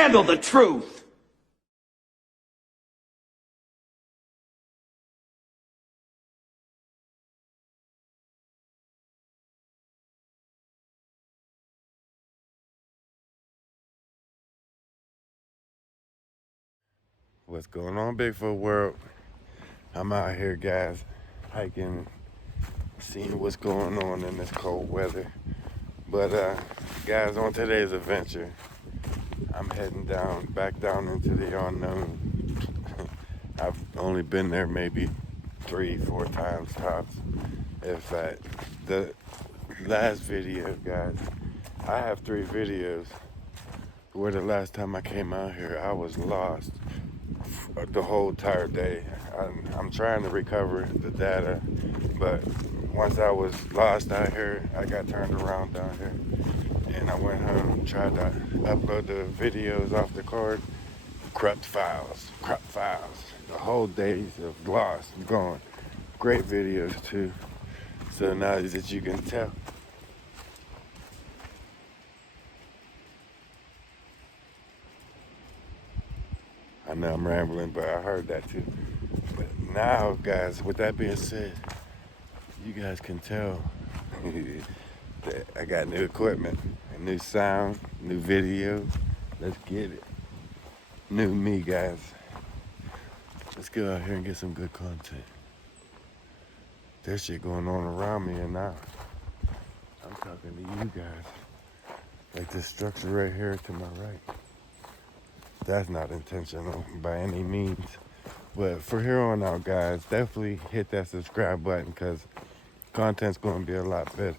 handle the truth. What's going on, Bigfoot world? I'm out here, guys, hiking, seeing what's going on in this cold weather. But guys, on today's adventure, I'm heading back down into the unknown. I've only been there maybe 3-4 times tops. In fact, the last video, guys, I have 3 videos where the last time I came out here, I was lost the whole entire day. I'm trying to recover the data, but once I was lost out here, I got turned around down here, and I went home, tried to upload the videos off the card, corrupt files, the whole days of lost, gone. Great videos too. So now that you can tell, I know I'm rambling, but I heard that too. But now, guys, with that being said, you guys can tell that I got new equipment, a new sound, new video. Let's get it. New me, guys. Let's go out here and get some good content. There's shit going on around me, and now I'm talking to you guys. Like this structure right here to my right. That's not intentional by any means. But for here on out, guys, definitely hit that subscribe button because content's going to be a lot better.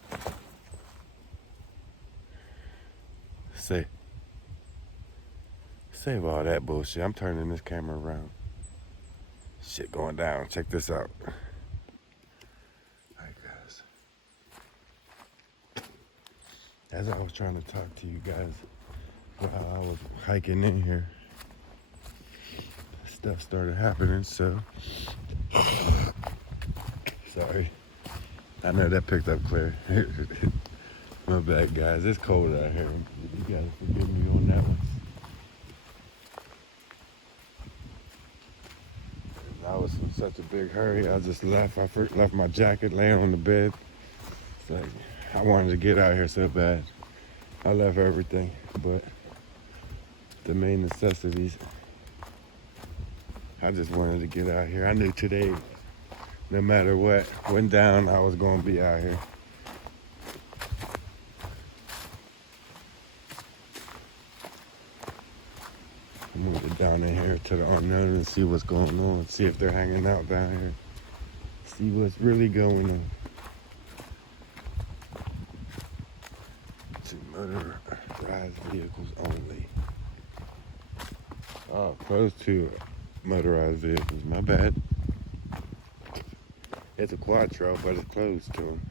Save all that bullshit. I'm turning this camera around. Shit going down. Check this out. All right, guys. As I was trying to talk to you guys while I was hiking in here, stuff started happening, so sorry. I know that picked up clear. My bad, guys. It's cold out here. You guys forgive me on that one. I was in such a big hurry. I just left. I left my jacket laying on the bed. It's like I wanted to get out here so bad. I left everything, but the main necessities. I just wanted to get out here. I knew today, no matter what went down, I was going to be out here. I'm moving down in here to the unknown and see what's going on. See if they're hanging out down here. See what's really going on. To motorized vehicles only. Oh, close to motorized vehicles. My bad. It's a quattro, but it's closed to them.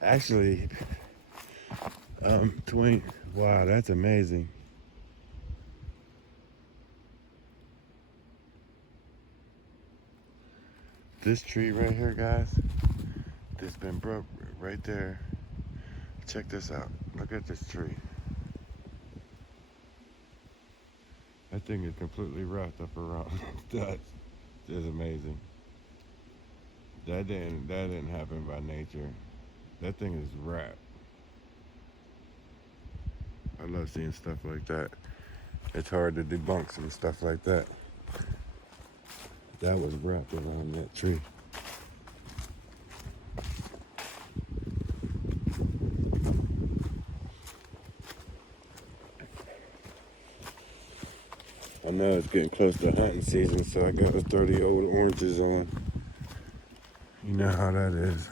Actually, wow, that's amazing. This tree right here, guys, that's been broke right there. Check this out. Look at this tree. That thing is completely wrapped up around. That's just amazing. That didn't happen by nature. That thing is wrapped. I love seeing stuff like that. It's hard to debunk some stuff like that. That was wrapped around that tree. I know it's getting close to hunting season, so I got those 30 old oranges on. You know how that is.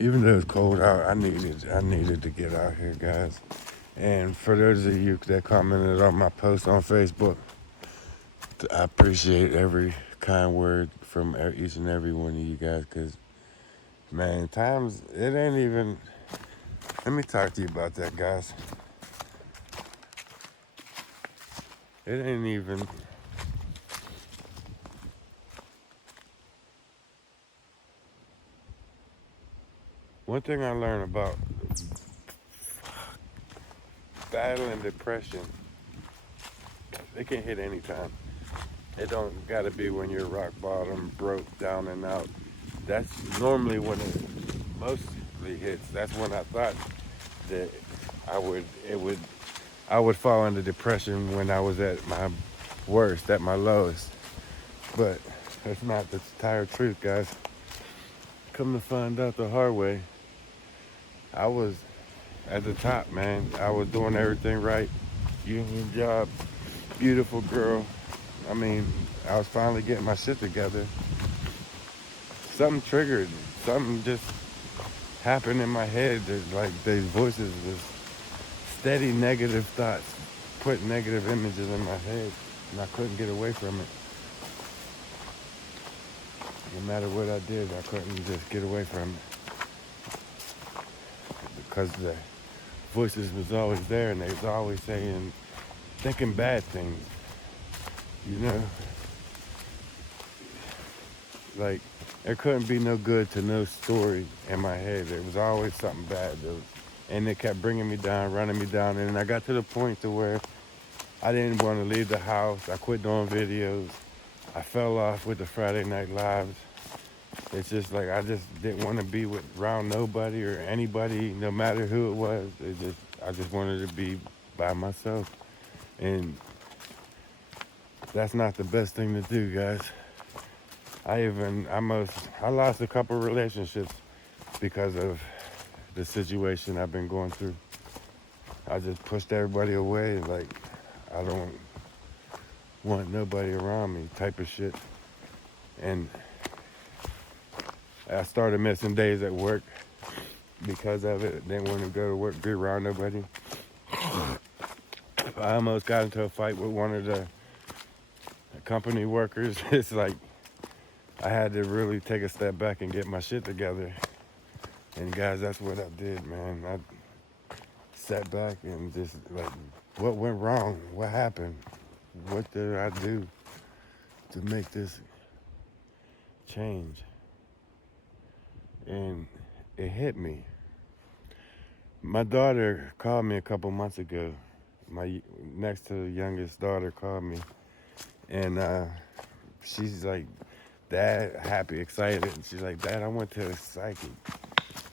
Even though it's cold out, I needed to get out here, guys. And for those of you that commented on my post on Facebook, I appreciate every kind word from each and every one of you guys, because, man, times, it ain't even, let me talk to you about that, guys. It ain't even, One thing I learned about battling depression, it can hit anytime. It don't gotta be when you're rock bottom, broke down and out. That's normally when it mostly hits. That's when I thought that it would I would fall into depression when I was at my worst, at my lowest. But that's not the entire truth, guys. Come to find out the hard way, I was at the top, man. I was doing everything right. Union job, beautiful girl. I mean, I was finally getting my shit together. Something triggered, something just happened in my head. That, like these voices was steady negative thoughts, put negative images in my head, and I couldn't get away from it. No matter what I did, I couldn't just get away from it because the voices was always there, and they was always saying, thinking bad things. You know, like there couldn't be no good to no story in my head. There was always something bad, and it kept bringing me down, running me down, and I got to the point to where I didn't want to leave the house. I quit doing videos. I fell off with the Friday Night Lives. It's just like I just didn't want to be around nobody or anybody, no matter who it was. I just wanted to be by myself, and that's not the best thing to do, guys. I lost a couple relationships because of the situation I've been going through. I just pushed everybody away, like I don't want nobody around me type of shit. And I started missing days at work because of it. Didn't want to go to work, be around nobody. I almost got into a fight with one of the company workers. It's like I had to really take a step back and get my shit together. And guys, that's what I did, man. I sat back and just like, what went wrong? What happened? What did I do to make this change? And it hit me. My daughter called me a couple months ago. My next to youngest daughter called me, and she's like, Dad, happy, excited. And she's like, Dad, I went to a psychic.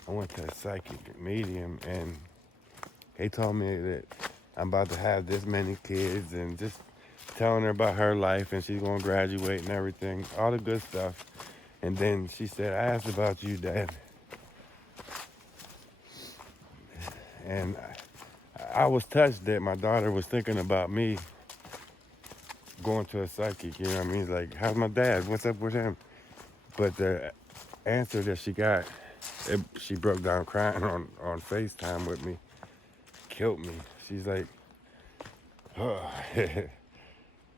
I went to a psychic medium, and he told me that I'm about to have this many kids, and just telling her about her life, and she's gonna graduate and everything, all the good stuff. And then she said, I asked about you, Dad. And I was touched that my daughter was thinking about me going to a psychic, you know what I mean? Like, how's my dad? What's up with him? But the answer that she got, she broke down crying on FaceTime with me, killed me. She's like, oh.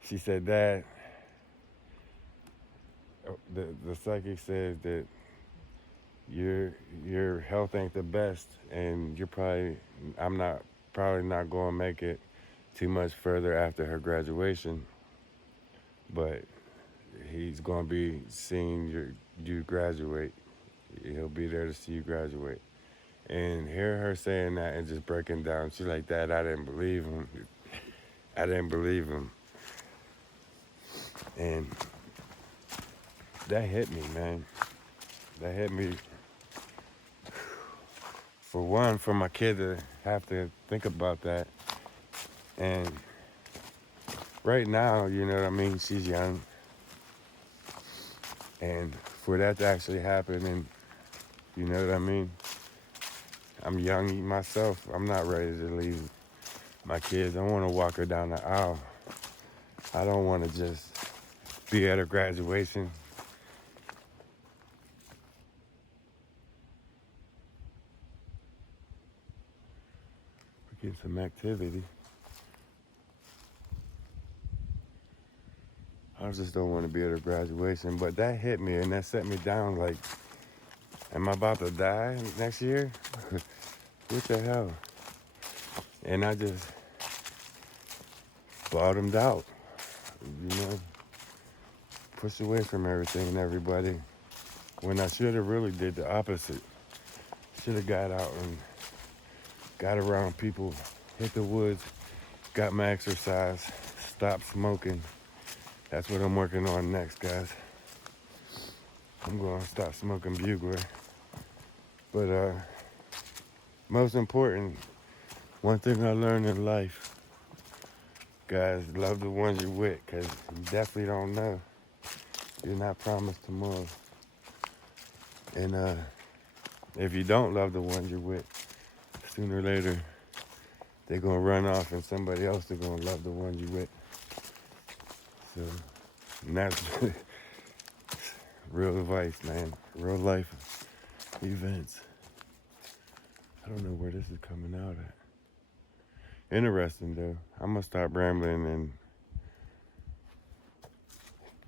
She said, Dad, the psychic says that your health ain't the best, and I'm probably not going to make it too much further after her graduation, but he's going to be seeing you graduate. He'll be there to see you graduate. And hear her saying that and just breaking down, she's like, Dad, I didn't believe him. I didn't believe him. And that hit me, man. That hit me. For one, for my kid to have to think about that. And right now, you know what I mean, she's young. And for that to actually happen, and you know what I mean, I'm young myself. I'm not ready to leave my kids. I want to walk her down the aisle. I don't want to just be at her graduation. We're getting some activity. I just don't want to be at her graduation. But that hit me, and that set me down like, am I about to die next year? What the hell? And I just bottomed out, you know, pushed away from everything and everybody, when I should have really did the opposite. should have got out and got around people, hit the woods, got my exercise, stopped smoking. That's what I'm working on next, guys. I'm gonna stop smoking bugler. But most important, one thing I learned in life, guys, love the ones you're with, because you definitely don't know. You're not promised tomorrow. And if you don't love the ones you're with, sooner or later, they're going to run off and somebody else is going to love the ones you're with. So, and that's real advice, man. Real life events. I don't know where this is coming out at. Interesting, though. I'm going to stop rambling and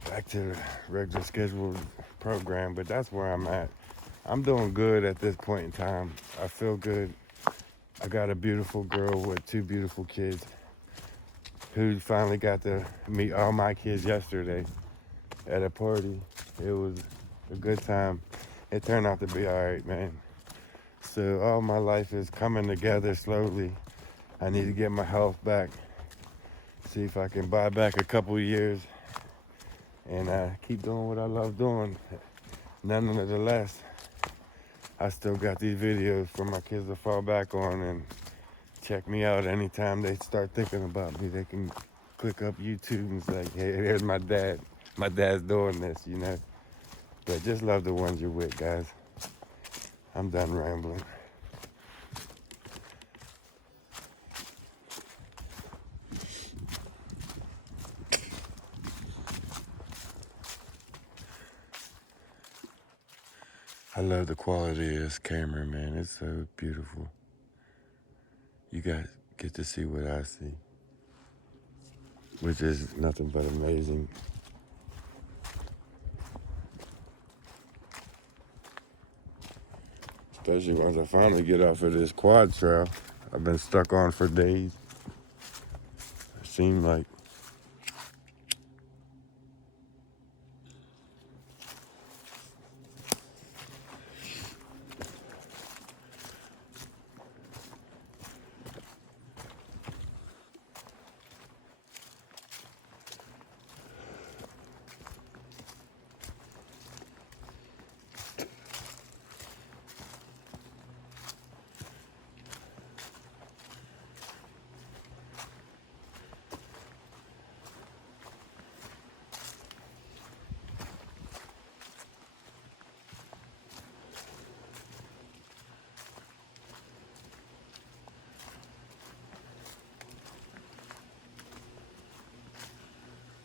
back to the regular scheduled program, but that's where I'm at. I'm doing good at this point in time. I feel good. I got a beautiful girl with 2 beautiful kids who finally got to meet all my kids yesterday at a party. It was a good time. It turned out to be all right, man. So all my life is coming together slowly. I need to get my health back, see if I can buy back a couple of years and keep doing what I love doing. Nonetheless, I still got these videos for my kids to fall back on and check me out anytime they start thinking about me. They can click up YouTube and say, hey, here's my dad. My dad's doing this, you know. But just love the ones you're with, guys. I'm done rambling. I love the quality of this camera, man. It's so beautiful. You guys get to see what I see, which is nothing but amazing. Especially once I finally get off of this quad trail I've been stuck on for days. It seemed like.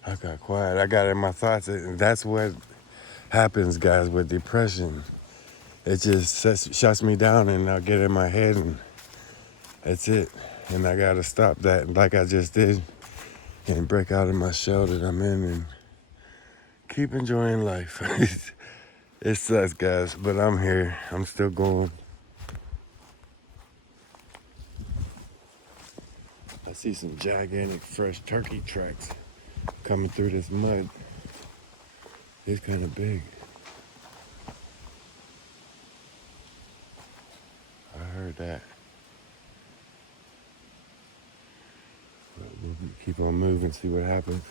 I got quiet. I got in my thoughts. And that's what happens, guys, with depression. It just shuts me down and I'll get in my head and that's it. And I got to stop that like I just did and break out of my shell that I'm in and keep enjoying life. It sucks, guys, but I'm here. I'm still going. I see some gigantic fresh turkey tracks coming through this mud. It's kind of big. I heard that. But we'll keep on moving, see what happens.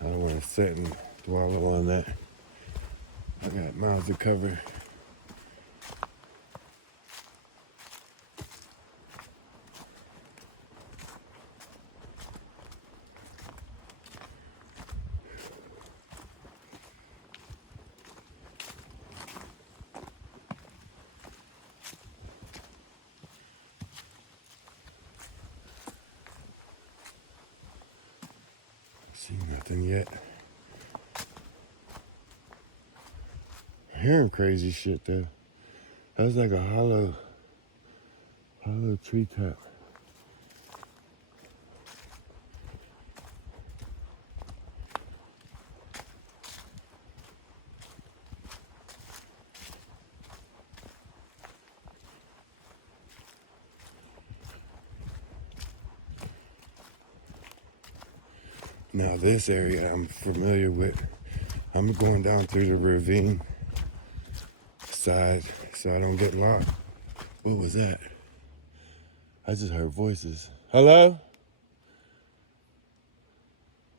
I don't want to sit and dwell on that. I got miles to cover. See nothing yet. I'm hearing crazy shit though. That was like a hollow tree top. Now this area I'm familiar with. I'm going down through the ravine. side so I don't get lost. What was that? I just heard voices. Hello?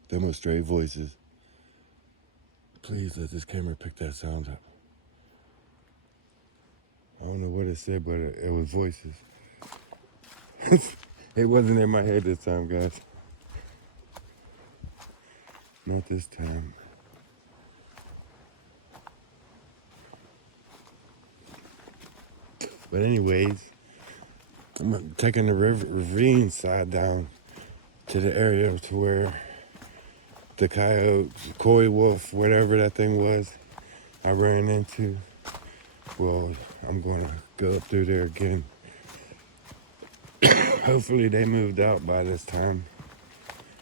Them were stray voices. Please let this camera pick that sound up. I don't know what it said, but it was voices. It wasn't in my head this time, guys. Not this time. But anyways, I'm taking the ravine side down to the area to where the coyote, coy wolf, whatever that thing was, I ran into. Well, I'm gonna go up through there again. Hopefully they moved out by this time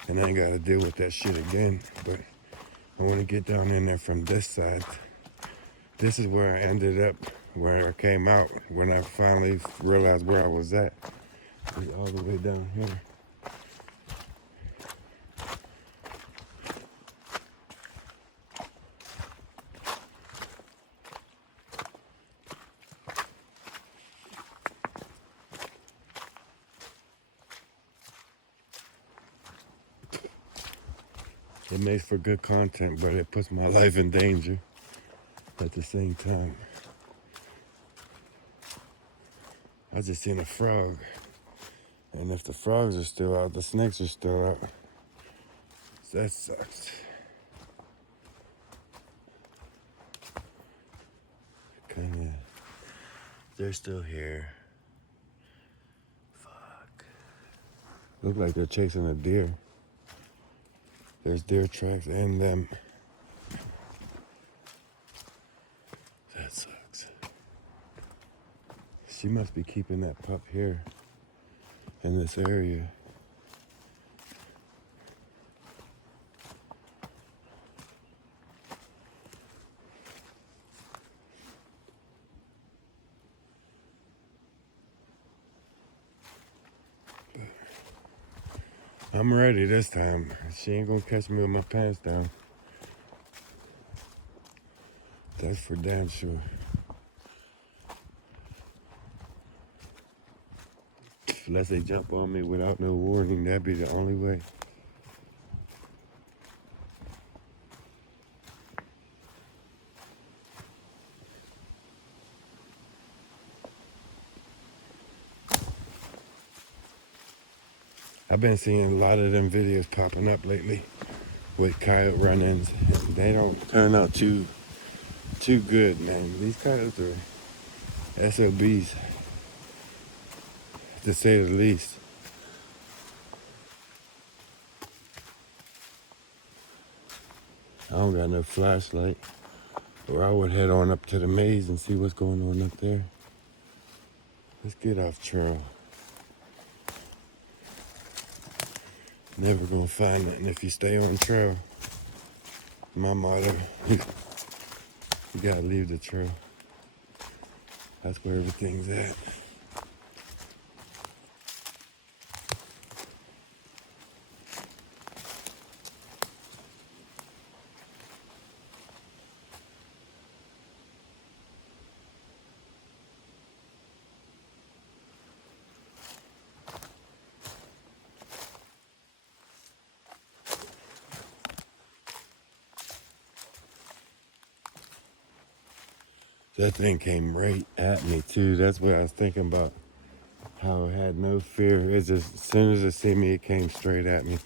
and I ain't gotta deal with that shit again. But I wanna get down in there from this side. This is where I ended up, where I came out when I finally realized where I was at. It's all the way down here. It makes for good content, but it puts my life in danger at the same time. I just seen a frog. And if the frogs are still out, the snakes are still out. That sucks. Kinda. They're still here. Fuck. Look like they're chasing a deer. There's deer tracks and them. That sucks. She must be keeping that pup here in this area. I'm ready this time. She ain't gonna catch me with my pants down. That's for damn sure. Unless they jump on me without no warning, that'd be the only way. I've been seeing a lot of them videos popping up lately with coyote run-ins. They don't turn out too good, man. These coyotes are SOBs, to say the least. I don't got no flashlight, or I would head on up to the maze and see what's going on up there. Let's get off trail. Never gonna find nothing if you stay on trail. My motto, you gotta leave the trail. That's where everything's at. That thing came right at me too. That's what I was thinking about. How it had no fear. It's just, as soon as it see me, it came straight at me.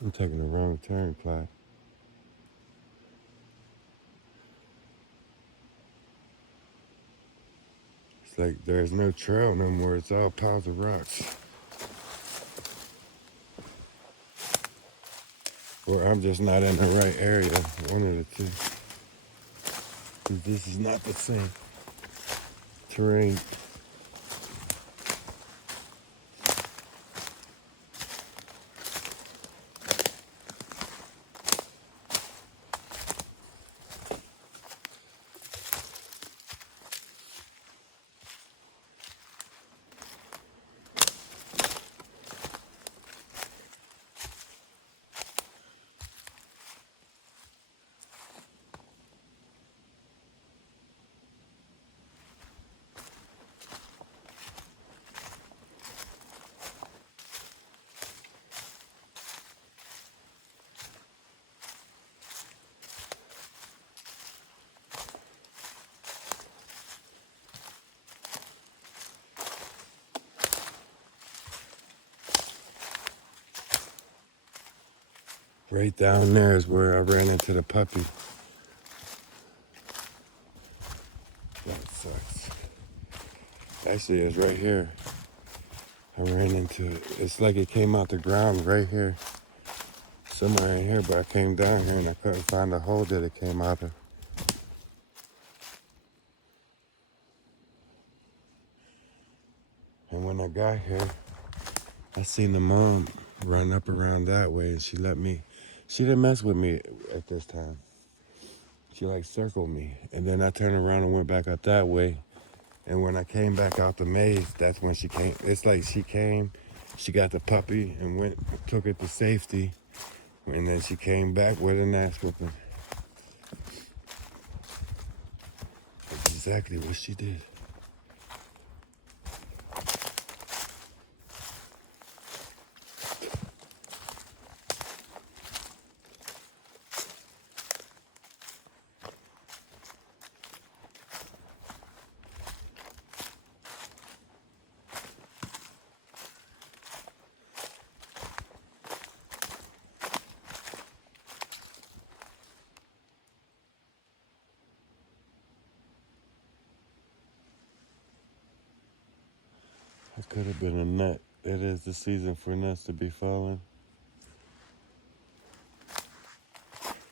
I'm taking the wrong turn, Clyde. Like there's no trail no more. It's all piles of rocks. Or I'm just not in the right area. One of the two. 'Cause this is not the same terrain. Right down there is where I ran into the puppy. That sucks. Actually, it's right here. I ran into it. It's like it came out the ground right here. Somewhere in here, but I came down here and I couldn't find the hole that it came out of. And when I got here, I seen the mom run up around that way and she didn't mess with me at this time. She like circled me. And then I turned around and went back up that way. And when I came back out the maze, that's when she came. It's like she came, she got the puppy and took it to safety. And then she came back with an ass whooping. That's exactly what she did. It could have been a nut. It is the season for nuts to be falling.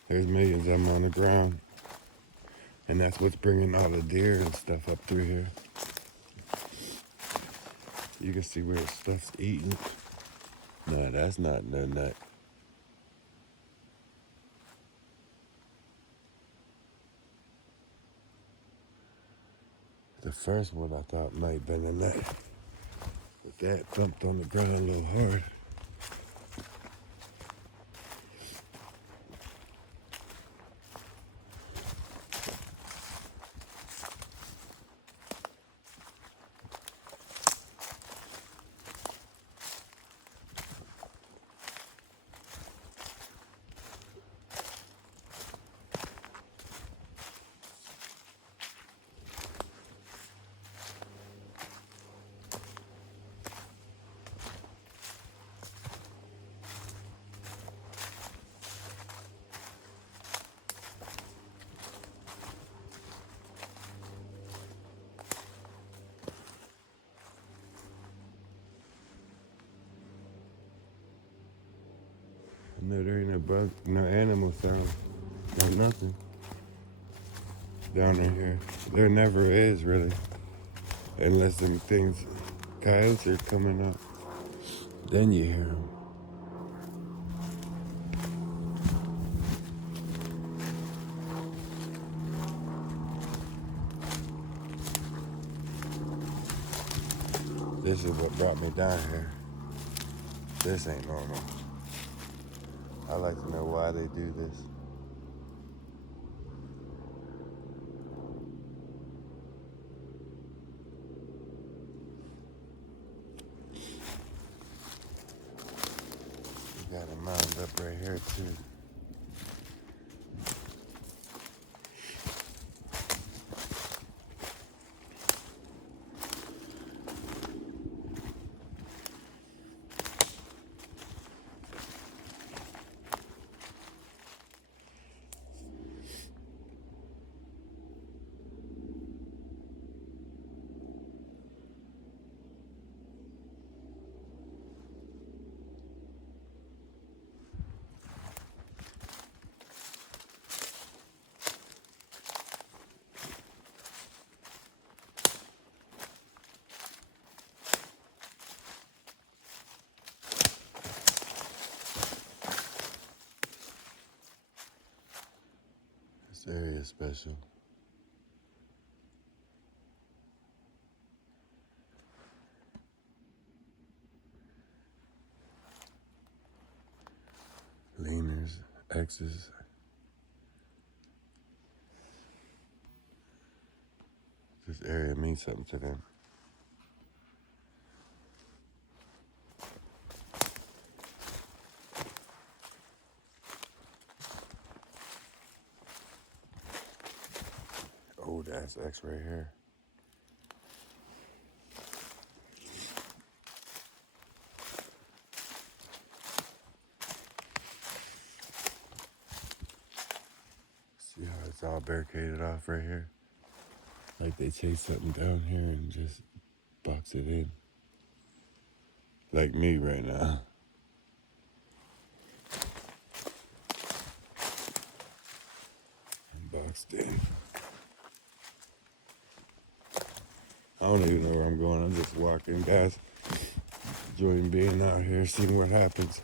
There's millions of them on the ground. And that's what's bringing all the deer and stuff up through here. You can see where stuff's eating. No, that's not no nut. The first one I thought might have been a nut. But that thumped on the ground a little hard. No, there ain't no bug, no animal sound, no nothing down in here. There never is, really. Unless them things, coyotes are coming up. Then you hear them. This is what brought me down here. This ain't normal. I like to know why they do this. We got a mound up right here too. This area is special. Leaners, X's. This area means something to them. Old ass X right here. See how it's all barricaded off right here? Like they chase something down here and just box it in. Like me right now. I'm boxed in. I don't even know where I'm going. I'm just walking, guys. Enjoying being out here, seeing what happens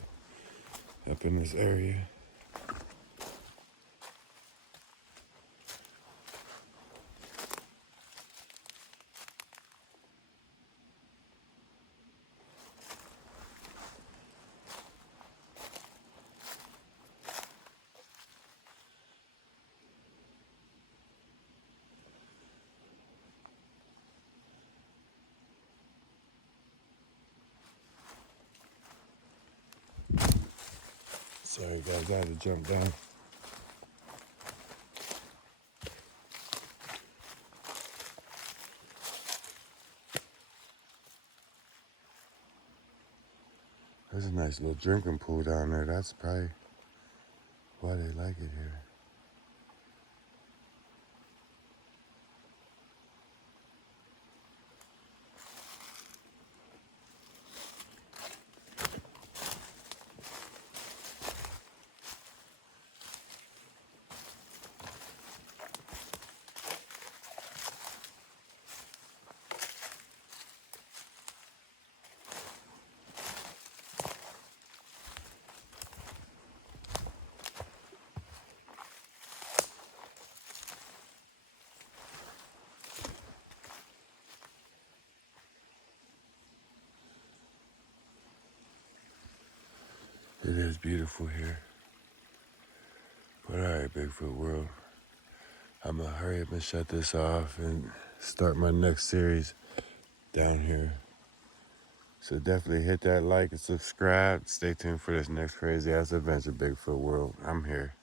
up in this area. Sorry guys, I had to jump down. There's a nice little drinking pool down there. That's probably why they like it here. It is beautiful here. But alright, Bigfoot World. I'm gonna hurry up and shut this off and start my next series down here. So definitely hit that like and subscribe. Stay tuned for this next crazy ass adventure, Bigfoot World. I'm here.